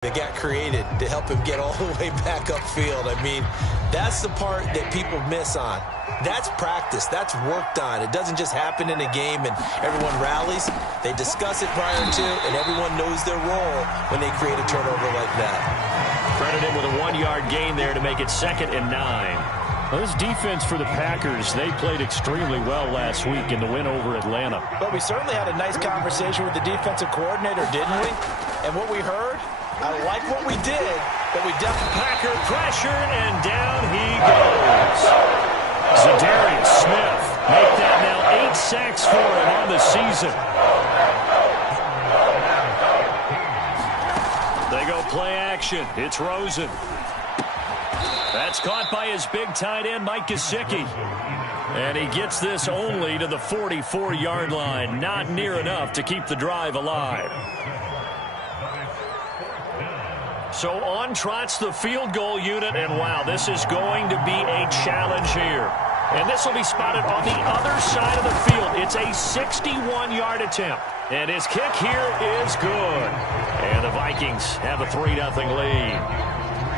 that got created to help him get all the way back upfield. I mean, that's the part that people miss on. That's practice. That's worked on. It doesn't just happen in a game and everyone rallies. They discuss it prior to, and everyone knows their role when they create a turnover like that. Credit him with a 1-yard gain there to make it 2nd and 9. Well, this defense for the Packers, they played extremely well last week in the win over Atlanta. But we certainly had a nice conversation with the defensive coordinator, didn't we? And what we heard, I like what we did, but we definitely... Packer pressure, and down he goes. Zadarius Smith, make that now 8 sacks for him on the season. They go play action. It's Rosen. That's caught by his big tight end, Mike Gesicki. And he gets this only to the 44-yard line. Not near enough to keep the drive alive. So on trots the field goal unit, and wow, this is going to be a challenge here. And this will be spotted on the other side of the field. It's a 61-yard attempt. And his kick here is good. And the Vikings have a 3-0 lead.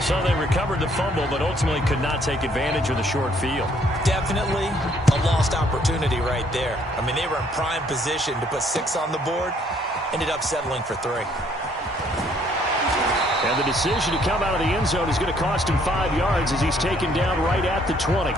So they recovered the fumble, but ultimately could not take advantage of the short field. Definitely a lost opportunity right there. I mean, they were in prime position to put 6 on the board. Ended up settling for 3. And the decision to come out of the end zone is going to cost him 5 yards as he's taken down right at the 20.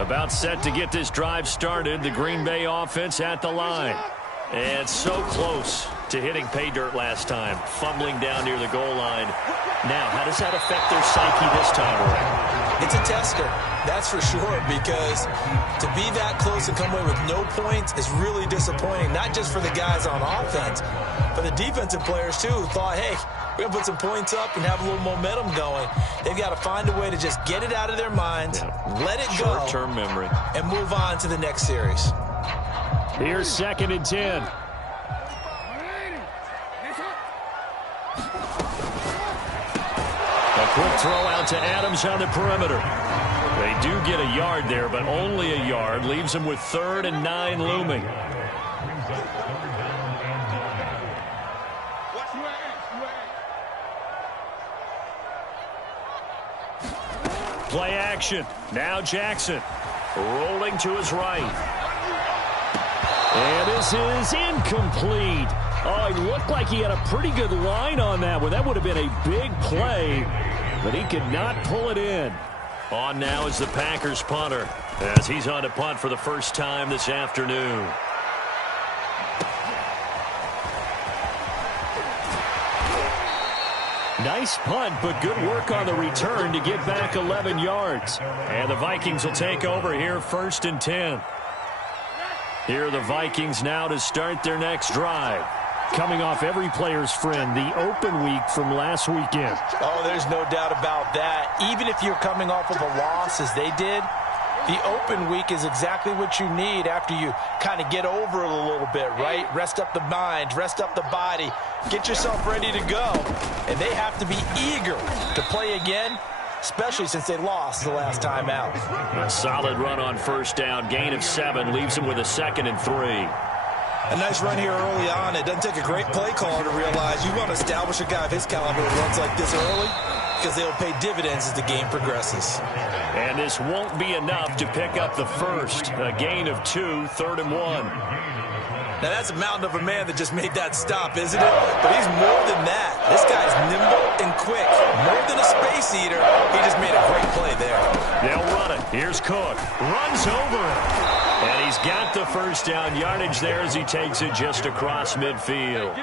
About set to get this drive started, the Green Bay offense at the line. And so close to hitting pay dirt last time, fumbling down near the goal line. Now, how does that affect their psyche this time around? It's a tester, that's for sure, because to be that close and come away with no points is really disappointing, not just for the guys on offense, but the defensive players, too, who thought, hey, we're going to put some points up and have a little momentum going. They've got to find a way to just get it out of their minds, let it go, short-term memory, and move on to the next series. Here's 2nd and 10. A quick throw out to Adams on the perimeter. They do get a yard there, but only a yard. Leaves them with 3rd and 9 looming. Play action. Now Jackson rolling to his right. And this is incomplete. Oh, it looked like he had a pretty good line on that one. That would have been a big play, but he could not pull it in. On now is the Packers punter as he's on to punt for the first time this afternoon. Nice punt, but good work on the return to get back 11 yards. And the Vikings will take over here 1st and 10. Here are the Vikings now to start their next drive. Coming off every player's friend, the open week from last weekend. Oh, there's no doubt about that. Even if you're coming off of a loss as they did, the open week is exactly what you need after you kind of get over it a little bit, right? Rest up the mind, rest up the body, get yourself ready to go. And they have to be eager to play again, especially since they lost the last time out. A solid run on 1st down, gain of 7, leaves them with a 2nd and 3. A nice run here early on. It doesn't take a great play caller to realize you want to establish a guy of his caliber who runs like this early because they'll pay dividends as the game progresses. And this won't be enough to pick up the first. A gain of 2, 3rd and 1. Now, that's a mountain of a man that just made that stop, isn't it? But he's more than that. This guy's nimble and quick. More than a space eater, he just made a great play there. They'll run it. Here's Cook. Runs over it. And he's got the first down yardage there as he takes it just across midfield.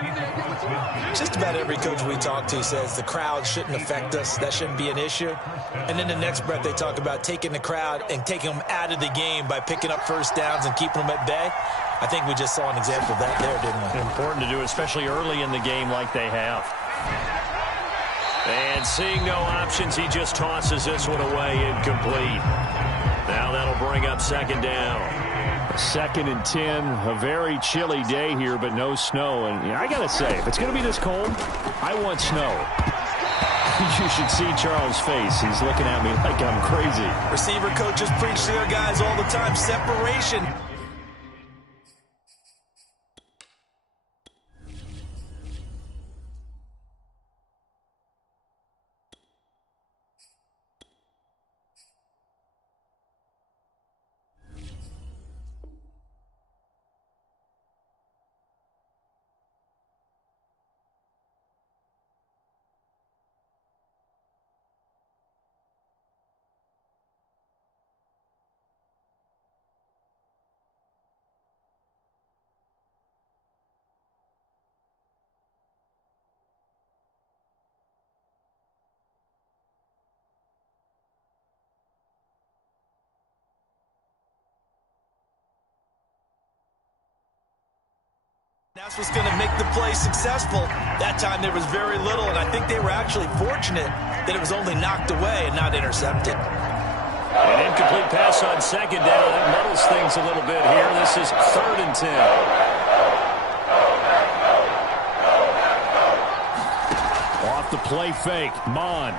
Just about every coach we talk to says the crowd shouldn't affect us. That shouldn't be an issue. And in the next breath, they talk about taking the crowd and taking them out of the game by picking up first downs and keeping them at bay. I think we just saw an example of that there, didn't we? Important to do, especially early in the game like they have. And seeing no options, he just tosses this one away incomplete. Now that'll bring up 2nd down. 2nd and 10, a very chilly day here, but no snow. And I got to say, if it's going to be this cold, I want snow. You should see Charles' face. He's looking at me like I'm crazy. Receiver coaches preach to their guys all the time. Separation. That's what's going to make the play successful. That time there was very little, and I think they were actually fortunate that it was only knocked away and not intercepted. An incomplete pass on 2nd down. That muddles things a little bit here. This is 3rd and 10. Off the play fake, Mond.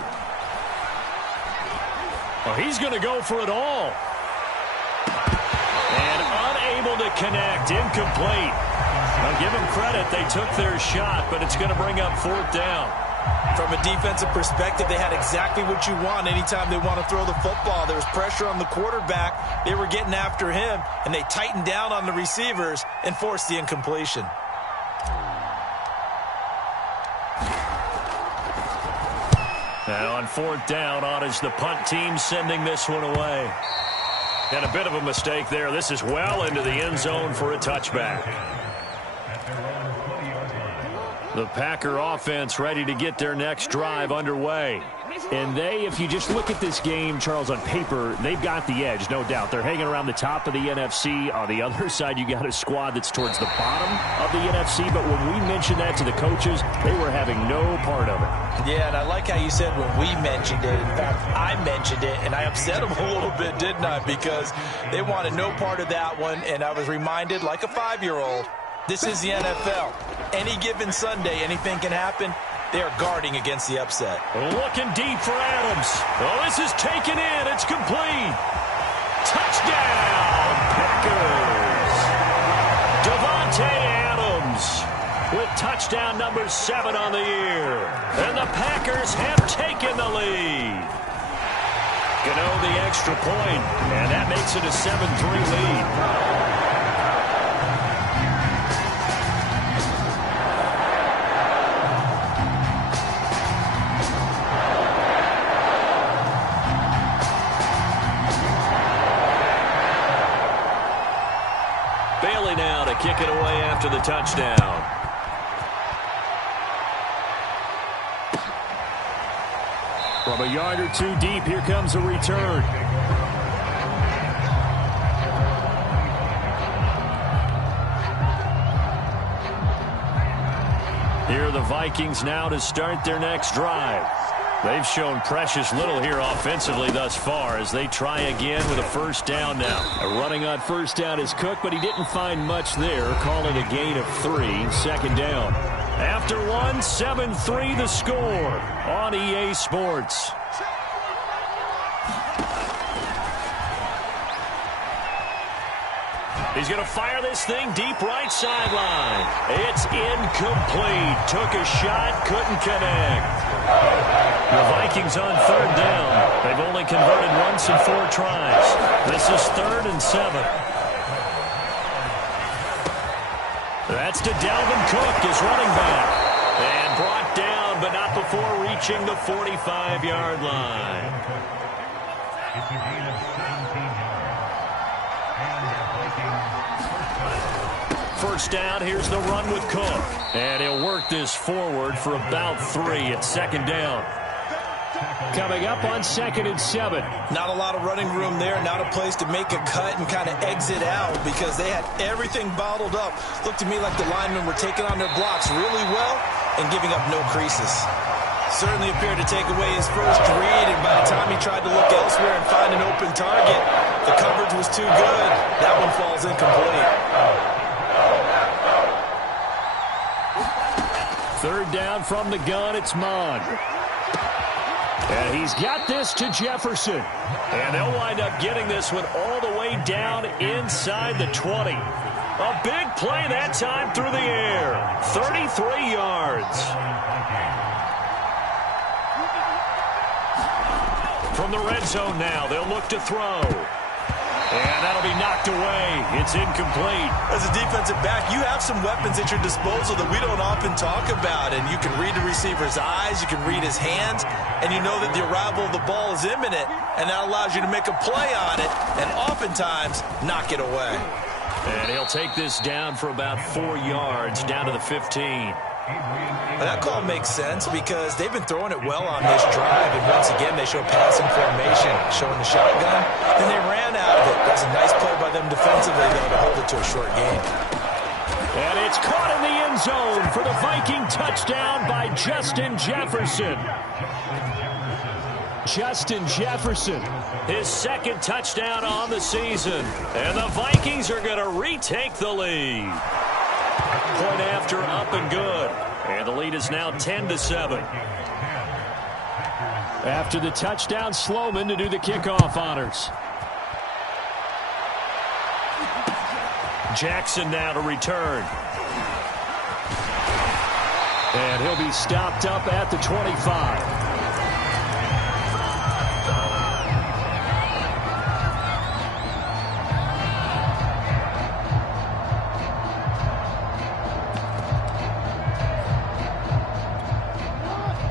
Oh, he's going to go for it all. And unable to connect. Incomplete. I'll give them credit. They took their shot, but it's going to bring up 4th down. From a defensive perspective, they had exactly what you want anytime they want to throw the football. There was pressure on the quarterback. They were getting after him, and they tightened down on the receivers and forced the incompletion. Now on 4th down, on is the punt team sending this one away. And a bit of a mistake there. This is well into the end zone for a touchback. The Packer offense ready to get their next drive underway. And they, if you just look at this game, Charles, on paper, they've got the edge, no doubt. They're hanging around the top of the NFC. On the other side, you got a squad that's towards the bottom of the NFC. But when we mentioned that to the coaches, they were having no part of it. Yeah, and I like how you said when we mentioned it. In fact, I mentioned it, and I upset them a little bit, didn't I? Because they wanted no part of that one, and I was reminded, like a 5-year-old, this is the NFL. Any given Sunday, anything can happen. They are guarding against the upset. Looking deep for Adams. Oh, this is taken in. It's complete. Touchdown, Packers. Davante Adams with touchdown number 7 on the year. And the Packers have taken the lead. Gano the extra point, and that makes it a 7-3 lead. Now to kick it away after the touchdown. From a yard or two deep, here comes a return. Here are the Vikings now to start their next drive. They've shown precious little here offensively thus far as they try again with a 1st down now. Running on 1st down is Cook, but he didn't find much there. Call it a gain of 3, 2nd down. After 1, 7-3 the score on EA Sports. He's going to fire this thing deep right sideline. It's incomplete. Took a shot, couldn't connect. The Vikings on 3rd down. They've only converted once in 4 tries. This is 3rd and 7. That's to Dalvin Cook, his running back. And brought down, but not before reaching the 45-yard line. It's a gain of 17 yards. And they're breaking. 1st down, here's the run with Cook. And he'll work this forward for about 3 at 2nd down. Coming up on 2nd and 7. Not a lot of running room there. Not a place to make a cut and kind of exit out because they had everything bottled up. Looked to me like the linemen were taking on their blocks really well and giving up no creases. Certainly appeared to take away his first read, and by the time he tried to look elsewhere and find an open target, The coverage was too good. That one falls incomplete. Third down from the gun, it's Mond. And he's got this to Jefferson. And they'll wind up getting this one all the way down inside the 20. A big play that time through the air. 33 yards. From the red zone now, they'll look to throw. And that'll be knocked away. It's incomplete. As a defensive back, you have some weapons at your disposal that we don't often talk about. And you can read the receiver's eyes, you can read his hands, and you know that the arrival of the ball is imminent, and that allows you to make a play on it and oftentimes knock it away. And he'll take this down for about 4 yards, down to the 15. That call makes sense because they've been throwing it well on this drive, and once again they show passing formation, showing the shotgun, and they ran out of it. That was a nice play by them defensively, though, to hold it to a short game. And it's caught in the end zone for the Viking touchdown by Justin Jefferson. Justin Jefferson, his second touchdown on the season, and the Vikings are going to retake the lead. Point after, up and good. And the lead is now 10-7. After the touchdown, Sloman to do the kickoff honors. Jackson now to return. And he'll be stopped up at the 25.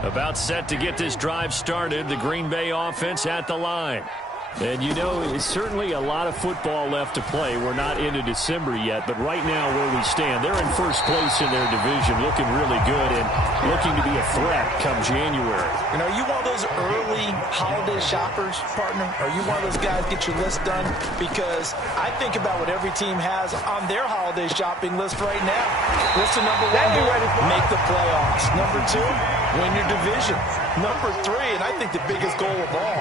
About set to get this drive started, the Green Bay offense at the line. And, you know, it's certainly a lot of football left to play. We're not into December yet, but right now where we stand, they're in first place in their division, looking really good and looking to be a threat come January. You know, are you one of those early holiday shoppers, partner? Are you one of those guys get your list done? Because I think about what every team has on their holiday shopping list right now. What's the number one goal? Make the playoffs. Number two, win your division. Number three, and I think the biggest goal of all,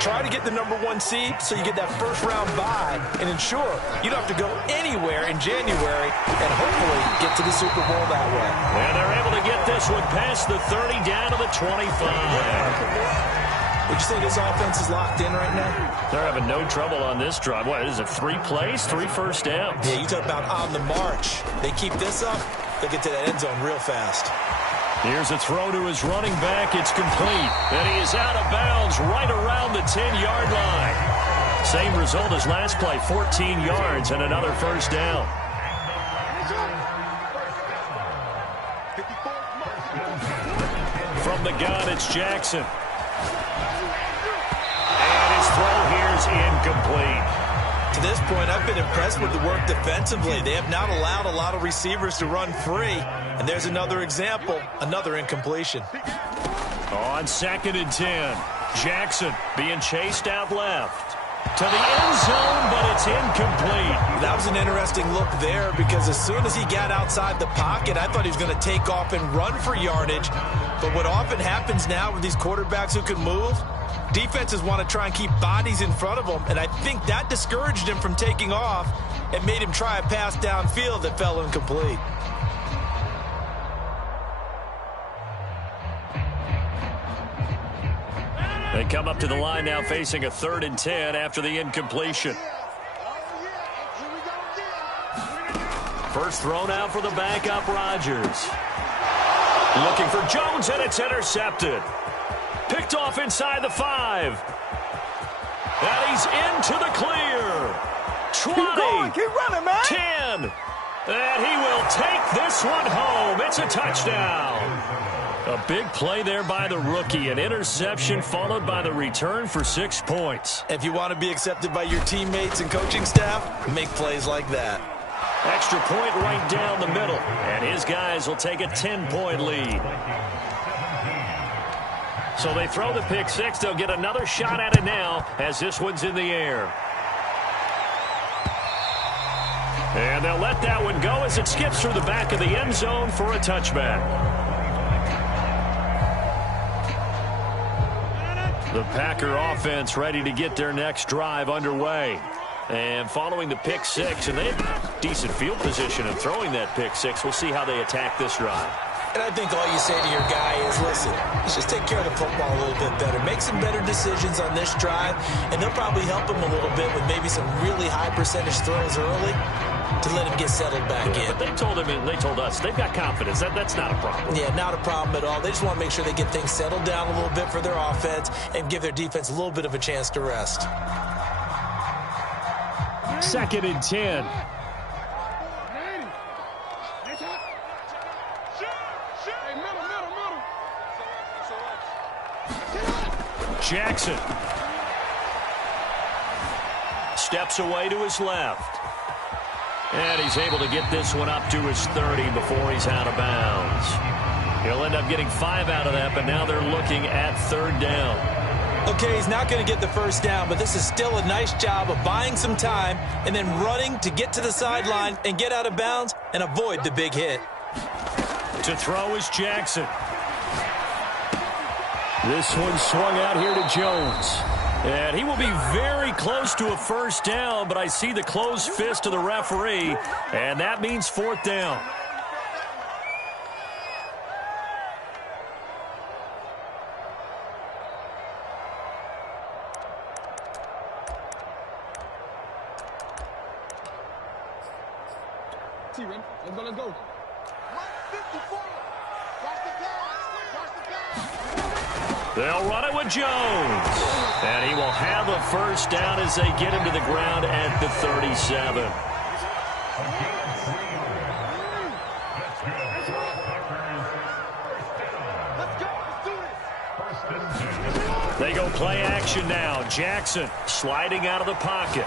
try to get the number one seed so you get that first round bye and ensure you don't have to go anywhere in January and hopefully get to the Super Bowl that way. And they're able to get this one past the 30 down to the 25. Would you say this offense is locked in right now? They're having no trouble on this drive. What is it, 3 plays, 3 first downs? Yeah, you talk about on the march. They keep this up, they'll get to that end zone real fast. Here's a throw to his running back. It's complete. And he is out of bounds right around the 10-yard line. Same result as last play, 14 yards and another first down. From the gun, it's Jackson. And his throw here is incomplete. To this point, I've been impressed with the work defensively. They have not allowed a lot of receivers to run free. And there's another example, another incompletion. On 2nd and 10, Jackson being chased out left. To the end zone, but it's incomplete. That was an interesting look there because as soon as he got outside the pocket, I thought he was going to take off and run for yardage. But what often happens now with these quarterbacks who can move, defenses want to try and keep bodies in front of them, and I think that discouraged him from taking off and made him try a pass downfield that fell incomplete. They come up to the line now facing a 3rd and 10 after the incompletion. First throw now for the backup Rodgers. Looking for Jones, and it's intercepted. Picked off inside the 5. And he's into the clear. 20. Keep running, man. 10. And he will take this one home. It's a touchdown. A big play there by the rookie. An interception followed by the return for 6 points. If you want to be accepted by your teammates and coaching staff, make plays like that. Extra point right down the middle. And his guys will take a 10-point lead. So they throw the pick 6. They'll get another shot at it now as this one's in the air. And they'll let that one go as it skips through the back of the end zone for a touchback. The Packer offense ready to get their next drive underway. And following the pick six, and they have decent field position in throwing that pick six. We'll see how they attack this drive. And I think all you say to your guy is, listen, let's just take care of the football a little bit better. Make some better decisions on this drive, and they'll probably help him a little bit with maybe some really high percentage throws early to let him get settled back in. But they told him, and they told us, they've got confidence. That's not a problem. Yeah, not a problem at all. They just want to make sure they get things settled down a little bit for their offense and give their defense a little bit of a chance to rest. 2nd and 10. Jackson steps away to his left. And he's able to get this one up to his 30 before he's out of bounds. He'll end up getting 5 out of that, but now they're looking at 3rd down. Okay, he's not going to get the first down, but this is still a nice job of buying some time and then running to get to the sideline and get out of bounds and avoid the big hit. To throw is Jackson. This one swung out here to Jones. And he will be very close to a first down, but I see the closed fist of the referee, and that means 4th down. Let's go. They'll run it with Jones. And he will have a first down as they get him to the ground at the 37. They go play action now. Jackson sliding out of the pocket.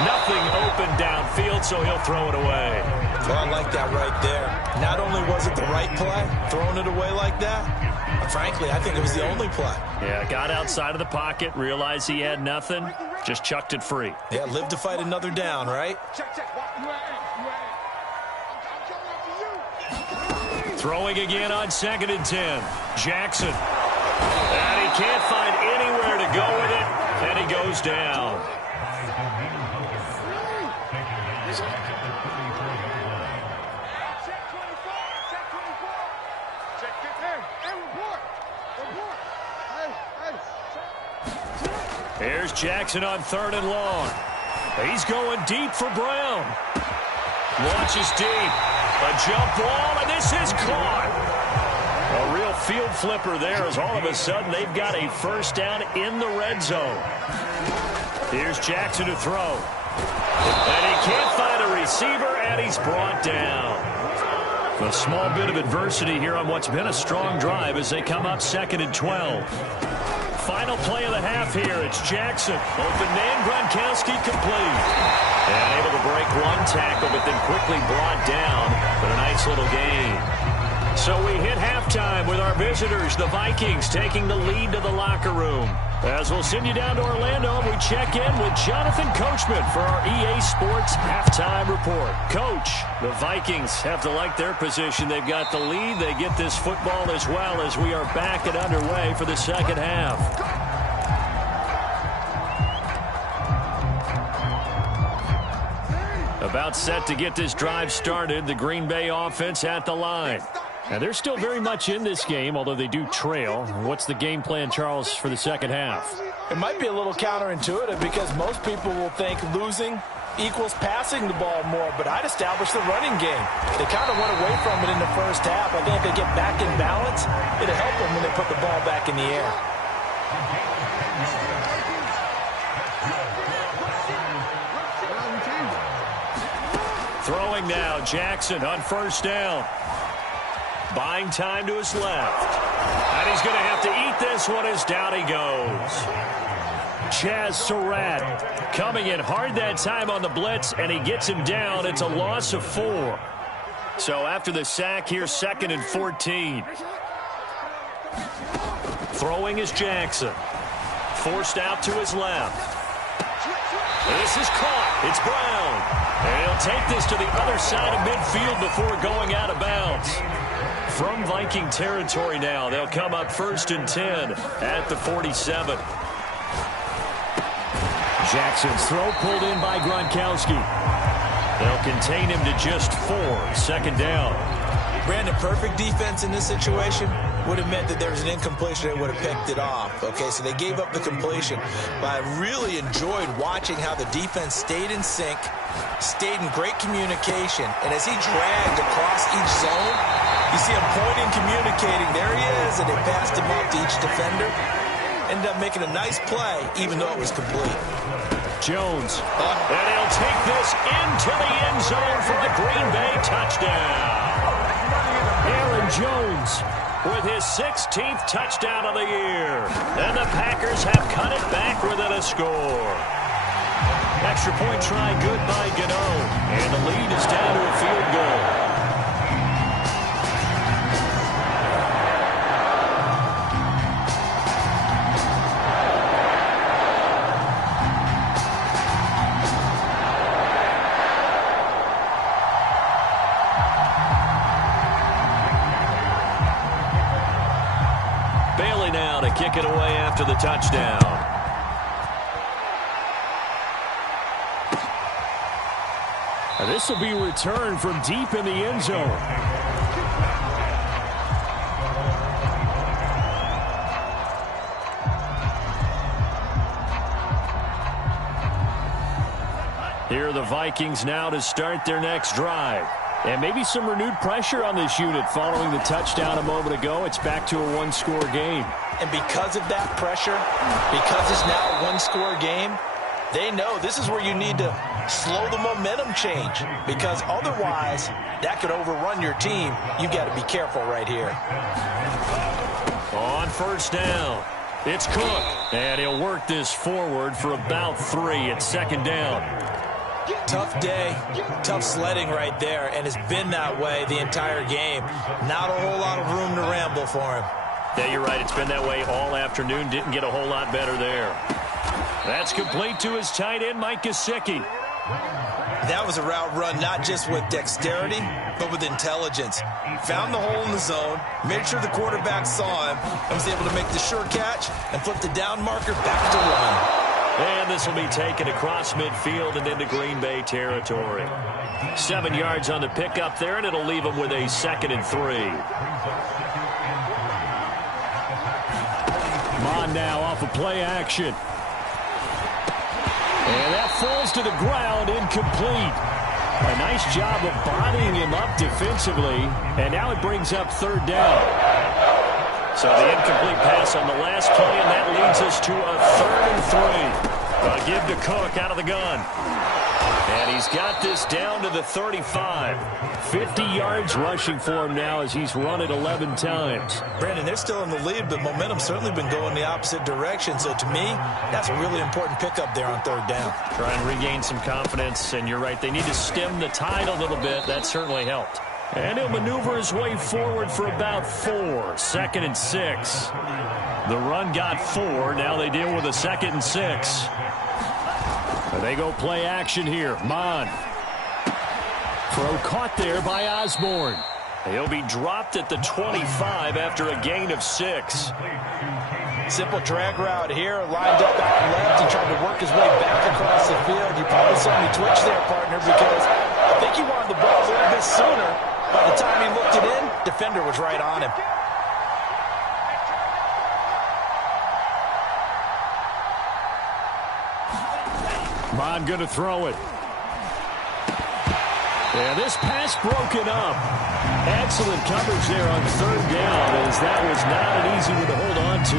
Nothing open downfield, so he'll throw it away. Well, I like that right there. Not only was it the right play, throwing it away like that, but frankly, I think it was the only play. Yeah, got outside of the pocket, realized he had nothing, just chucked it free. Yeah, live to fight another down, right? Throwing again on 2nd and 10. Jackson. And he can't find anywhere to go with it, and he goes down. Here's Jackson on 3rd and long. He's going deep for Brown. Launches deep. A jump ball, and this is caught. A real field flipper there as all of a sudden they've got a first down in the red zone. Here's Jackson to throw. And he can't find a receiver, and he's brought down. A small bit of adversity here on what's been a strong drive as they come up 2nd and 12. Final play of the half here. It's Jackson. Open man, Gronkowski complete. And able to break one tackle, but then quickly brought down. But a nice little gain. So we hit halftime with our visitors, the Vikings, taking the lead to the locker room. As we'll send you down to Orlando, we check in with Jonathan Coachman for our EA Sports Halftime Report. Coach, the Vikings have to like their position. They've got the lead. They get this football as well as we are back and underway for the second half. About set to get this drive started. The Green Bay offense at the line. And they're still very much in this game, although they do trail. What's the game plan, Charles, for the second half? It might be a little counterintuitive because most people will think losing equals passing the ball more, but I'd establish the running game. They kind of went away from it in the first half. I think if they get back in balance, it'll help them when they put the ball back in the air. Throwing now, Jackson on first down. Buying time to his left. And he's going to have to eat this one as down he goes. Chaz Surratt coming in hard that time on the blitz, and he gets him down. It's a loss of 4. So after the sack here, 2nd and 14. Throwing is Jackson. Forced out to his left. This is caught. It's Brown. And he'll take this to the other side of midfield before going out of bounds. From Viking territory now, they'll come up 1st and 10 at the 47. Jackson's throw pulled in by Gronkowski. They'll contain him to just 4. Second down. Brandon, perfect defense in this situation would have meant that there was an incompletion. They would have picked it off. Okay, so they gave up the completion. But I really enjoyed watching how the defense stayed in sync, stayed in great communication. And as he dragged across each zone, you see him pointing, communicating. There he is, and they passed him up to each defender. Ended up making a nice play, even though it was complete. Jones. And he'll take this into the end zone for a Green Bay touchdown. Aaron Jones with his 16th touchdown of the year. And the Packers have cut it back within a score. Extra point try good by Gano. And the lead is down to a field goal. Kick it away after the touchdown. This will be returned from deep in the end zone. Here are the Vikings now to start their next drive. And maybe some renewed pressure on this unit following the touchdown a moment ago. It's back to a one-score game. And because of that pressure, because it's now a one-score game, they know this is where you need to slow the momentum change, because otherwise that could overrun your team. You've got to be careful right here. On first down, it's Cook. And he'll work this forward for about 3 at second down. Tough day, tough sledding right there, and it's been that way the entire game. Not a whole lot of room to ramble for him. Yeah, you're right. It's been that way all afternoon. Didn't get a whole lot better there. That's complete to his tight end, Mike Gesicki. That was a route run not just with dexterity, but with intelligence. Found the hole in the zone, made sure the quarterback saw him, and was able to make the sure catch and flip the down marker back to run. And this will be taken across midfield and into Green Bay territory. 7 yards on the pickup there, and it'll leave them with a 2nd and 3. Mon now off of play action. And that falls to the ground, incomplete. A nice job of bodying him up defensively, and now it brings up 3rd down. So the incomplete pass on the last play, and that leads us to a 3rd and 3. A give to Cook out of the gun. And he's got this down to the 35. 50 yards rushing for him now as he's run it 11 times. Brandon, they're still in the lead, but momentum's certainly been going the opposite direction. So to me, that's a really important pickup there on 3rd down. Try and regain some confidence, and you're right. They need to stem the tide a little bit. That certainly helped. And he'll maneuver his way forward for about 4. 2nd and 6. The run got 4. Now they deal with a 2nd and 6. They go play action here. Mon. Throw caught there by Osborne. He'll be dropped at the 25 after a gain of 6. Simple drag route here, lined up out left and tried to work his way back across the field. You probably saw me twitch there, partner, because I think he wanted the ball a little bit sooner. By the time he looked it in, defender was right on him. Mon going to throw it. Yeah, this pass broken up. Excellent coverage there on 3rd down, as that was not an easy one to hold on to.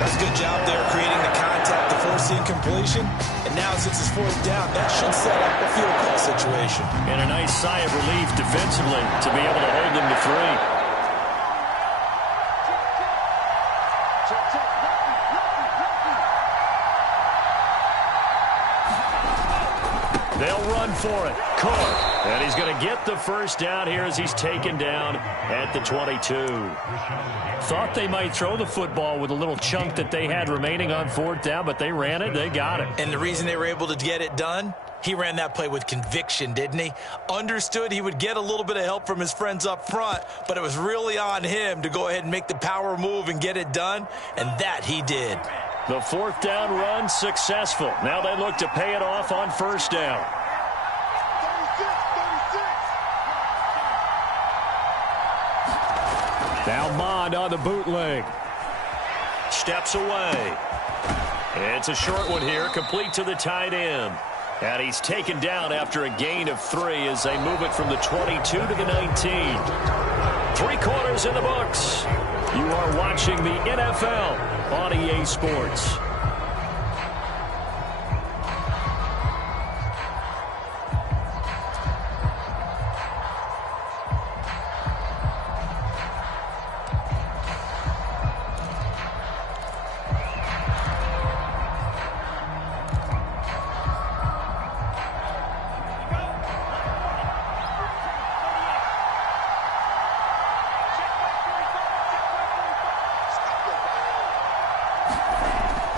That's a good job there creating the contact to force the incompletion. And now since it's 4th down, that should set up a field goal situation. And a nice sigh of relief defensively to be able to hold them to 3. They'll run for it. Cook. And he's going to get the 1st down here as he's taken down at the 22. Thought they might throw the football with a little chunk that they had remaining on 4th down, but they ran it. They got it. And the reason they were able to get it done, he ran that play with conviction, didn't he? Understood he would get a little bit of help from his friends up front, but it was really on him to go ahead and make the power move and get it done, and that he did. The fourth down run successful. Now they look to pay it off on first down. Now Mond on the bootleg. Steps away. It's a short one here, complete to the tight end. And he's taken down after a gain of 3 as they move it from the 22 to the 19. 3 quarters in the books. You are watching the NFL on EA Sports.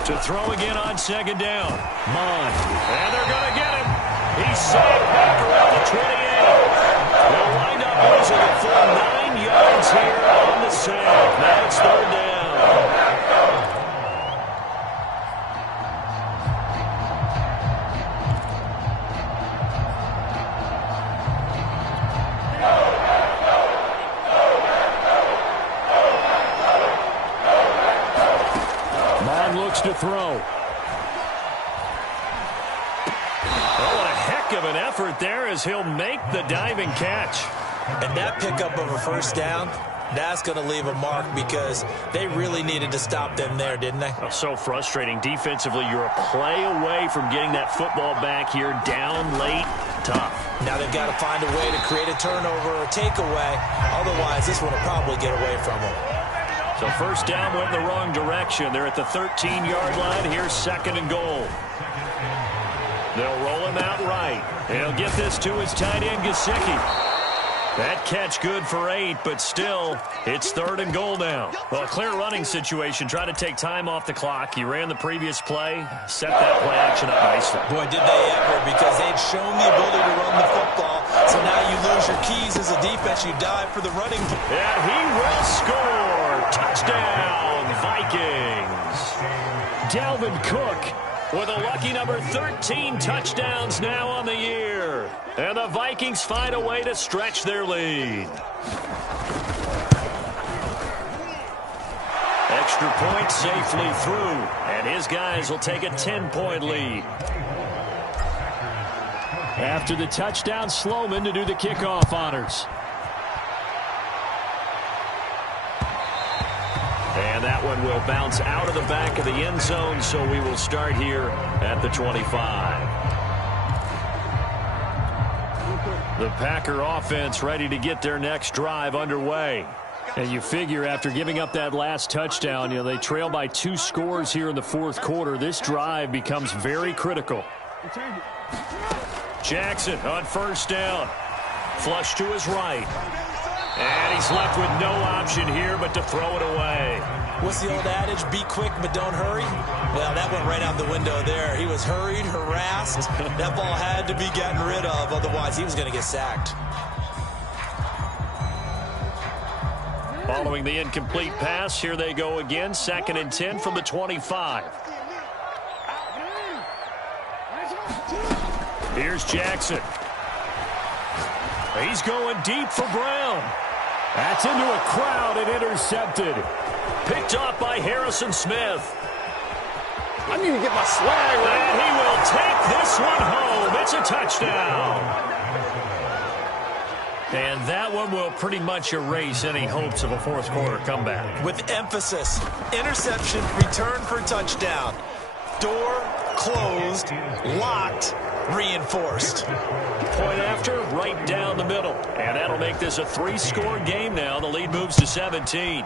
To throw again on second down. Mond. And they're going to get him. He's sacked back around the 28. They'll wind up losing a full 9 yards here on the sack. Now it's third down. To throw. Oh, what a heck of an effort there as he'll make the diving catch. And that pickup of a first down, that's going to leave a mark because they really needed to stop them there, didn't they? Oh, so frustrating. Defensively, you're a play away from getting that football back here down late. Tough. Now they've got to find a way to create a turnover or takeaway. Otherwise, this one will probably get away from them. So first down went in the wrong direction. They're at the 13-yard line. Here's second and goal. They'll roll him out right. He'll get this to his tight end, Gesicki. That catch good for 8, but still, it's third and goal now. Well, a clear running situation. Try to take time off the clock. He ran the previous play, set that play action up nicely. Boy, did they ever, because they'd shown the ability to run the football. So now you lose your keys as a defense. You dive for the running. And he will score. Touchdown, Vikings. Dalvin Cook with a lucky number 13 touchdowns now on the year. And the Vikings find a way to stretch their lead. Extra point safely through. And his guys will take a 10-point lead. After the touchdown, Sloman to do the kickoff honors. And that one will bounce out of the back of the end zone, so we will start here at the 25. The Packer offense ready to get their next drive underway. And you figure after giving up that last touchdown, they trail by 2 scores here in the fourth quarter. This drive becomes very critical. Jackson on first down. Flush to his right. And he's left with no option here but to throw it away. What's the old adage? Be quick, but don't hurry. Well, that went right out the window there. He was hurried, harassed. That ball had to be gotten rid of. Otherwise, he was going to get sacked. Following the incomplete pass, here they go again. 2nd and 10 from the 25. Here's Jackson. He's going deep for Brown. That's into a crowd and intercepted. Picked off by Harrison Smith. I need to get my swag right. And he will take this one home. It's a touchdown. And that one will pretty much erase any hopes of a fourth quarter comeback. With emphasis, interception, return for touchdown. Door closed, locked, reinforced. Point after, right down the middle. And that'll make this a 3-score game now. The lead moves to 17.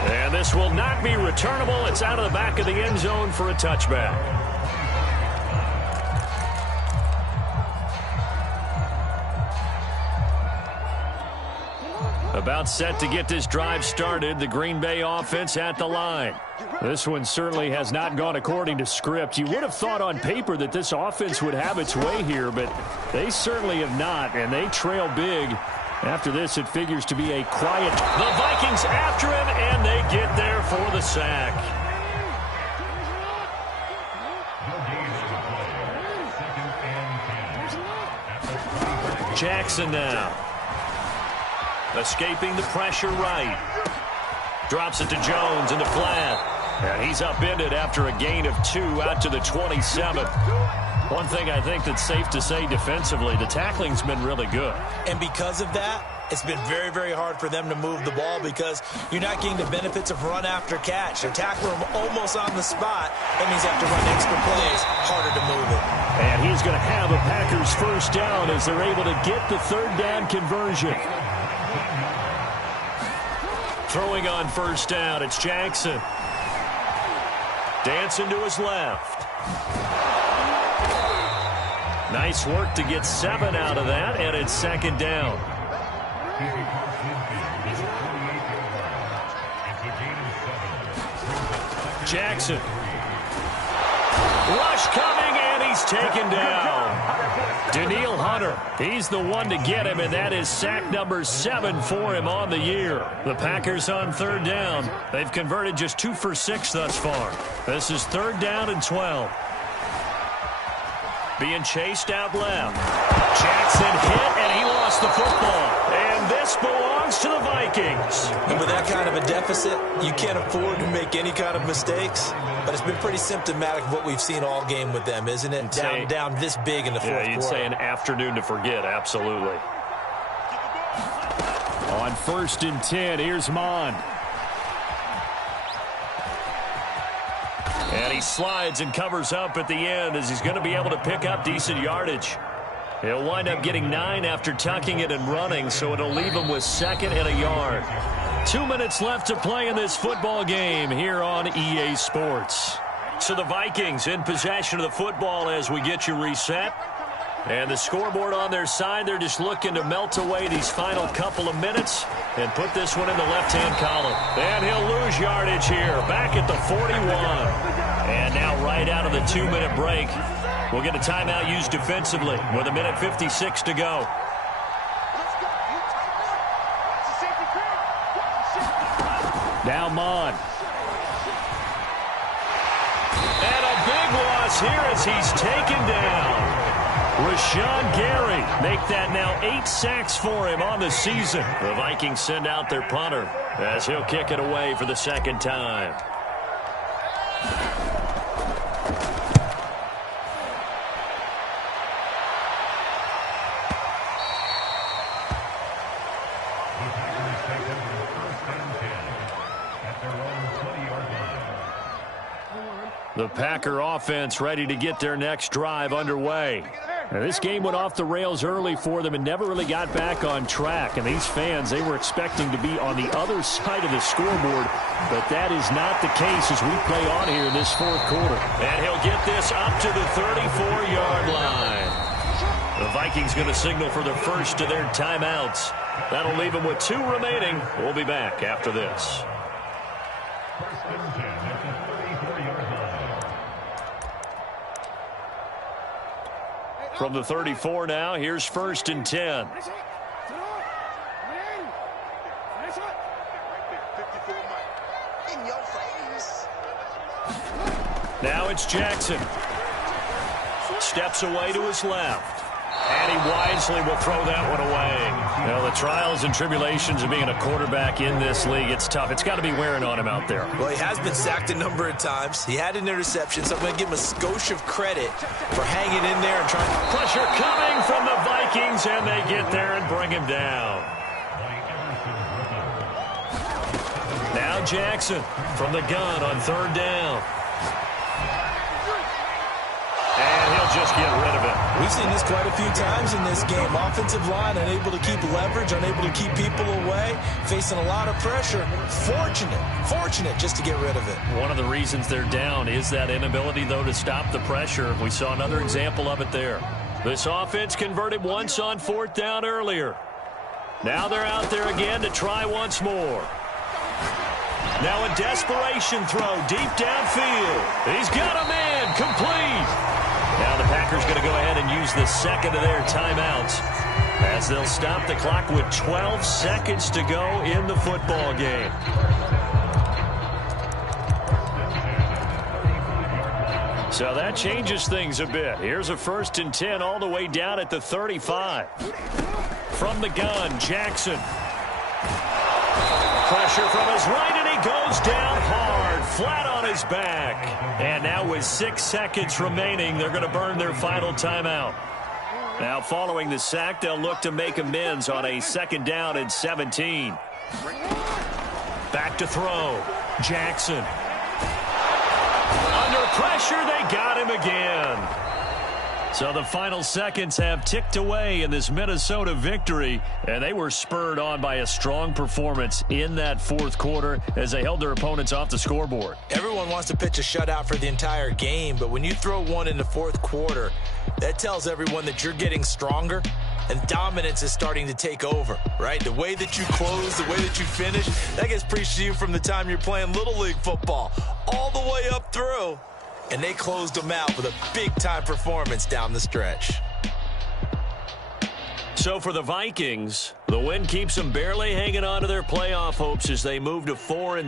And this will not be returnable. It's out of the back of the end zone for a touchback. About set to get this drive started. The Green Bay offense at the line. This one certainly has not gone according to script. You would have thought on paper that this offense would have its way here, but they certainly have not, and they trail big After this, it figures to be a quiet. The Vikings after him, and they get there for the sack. Jackson now. Escaping the pressure right. Drops it to Jones in the flat. And he's upended after a gain of 2 out to the 27. One thing I think that's safe to say defensively, the tackling's been really good. And because of that, it's been very, very hard for them to move the ball because you're not getting the benefits of run after catch. They're tackling them almost on the spot. That means they have to run extra plays, harder to move it. And he's going to have a Packers first down as they're able to get the third down conversion. Throwing on first down, it's Jackson. Dancing to his left. Nice work to get 7 out of that, and it's second down. Jackson. Rush coming, and he's taken down. Danielle Hunter, he's the one to get him, and that is sack number 7 for him on the year. The Packers on third down. They've converted just 2 for 6 thus far. This is third down and 12. Being chased out left. Jackson hit, and he lost the football. And this belongs to the Vikings. And with that kind of a deficit, you can't afford to make any kind of mistakes. But it's been pretty symptomatic of what we've seen all game with them, isn't it? Down this big in the fourth quarter. Yeah, you'd say an afternoon to forget, absolutely. On first and 10, here's Mond. And he slides and covers up at the end as he's going to be able to pick up decent yardage. He'll wind up getting 9 after tucking it and running, so it'll leave him with 2nd and a yard. 2 minutes left to play in this football game here on EA Sports. So the Vikings in possession of the football as we get you reset. And the scoreboard on their side, they're just looking to melt away these final couple of minutes and put this one in the left-hand column. And he'll lose yardage here, back at the 41. And now right out of the 2-minute break, we'll get a timeout used defensively with 1:56 to go. Now Mond. And a big loss here as he's taken down. Rashawn Gary make that now 8 sacks for him on the season. The Vikings send out their punter as he'll kick it away for the second time. The Packer offense ready to get their next drive underway. Now, this game went off the rails early for them and never really got back on track. And these fans, they were expecting to be on the other side of the scoreboard, but that is not the case as we play on here in this fourth quarter. And he'll get this up to the 34-yard line. The Vikings going to signal for the first of their timeouts. That'll leave them with 2 remaining. We'll be back after this. From the 34 now, here's first and 10. Now it's Jackson. Steps away to his left. And he wisely will throw that one away. You know, the trials and tribulations of being a quarterback in this league, it's tough. It's got to be wearing on him out there. Well, he has been sacked a number of times. He had an interception, so I'm going to give him a skosh of credit for hanging in there and trying. Pressure coming from the Vikings, and they get there and bring him down. Now Jackson from the gun on third down. And he'll just get rid of it. We've seen this quite a few times in this game. Offensive line unable to keep leverage, unable to keep people away, facing a lot of pressure. Fortunate just to get rid of it. One of the reasons they're down is that inability, though, to stop the pressure. We saw another example of it there. This offense converted once on fourth down earlier. Now they're out there again to try once more. Now a desperation throw deep downfield. He's got a man complete. Now the Packers going to go ahead and use the second of their timeouts as they'll stop the clock with 12 seconds to go in the football game. So that changes things a bit. Here's a 1st and 10 all the way down at the 35. From the gun, Jackson. Pressure from his right, and he goes down hard, flat on his back. And now with 6 seconds remaining, they're going to burn their final timeout. Now following the sack, they'll look to make amends on a 2nd down and 17. Back to throw. Jackson. Under pressure, they got him again. So the final seconds have ticked away in this Minnesota victory, and they were spurred on by a strong performance in that 4th quarter as they held their opponents off the scoreboard. Everyone wants to pitch a shutout for the entire game, but when you throw one in the 4th quarter, that tells everyone that you're getting stronger and dominance is starting to take over, right? The way that you close, the way that you finish, that gets preached to you from the time you're playing Little League football all the way up through. And they closed them out with a big-time performance down the stretch. So for the Vikings, the win keeps them barely hanging on to their playoff hopes as they move to 4-6.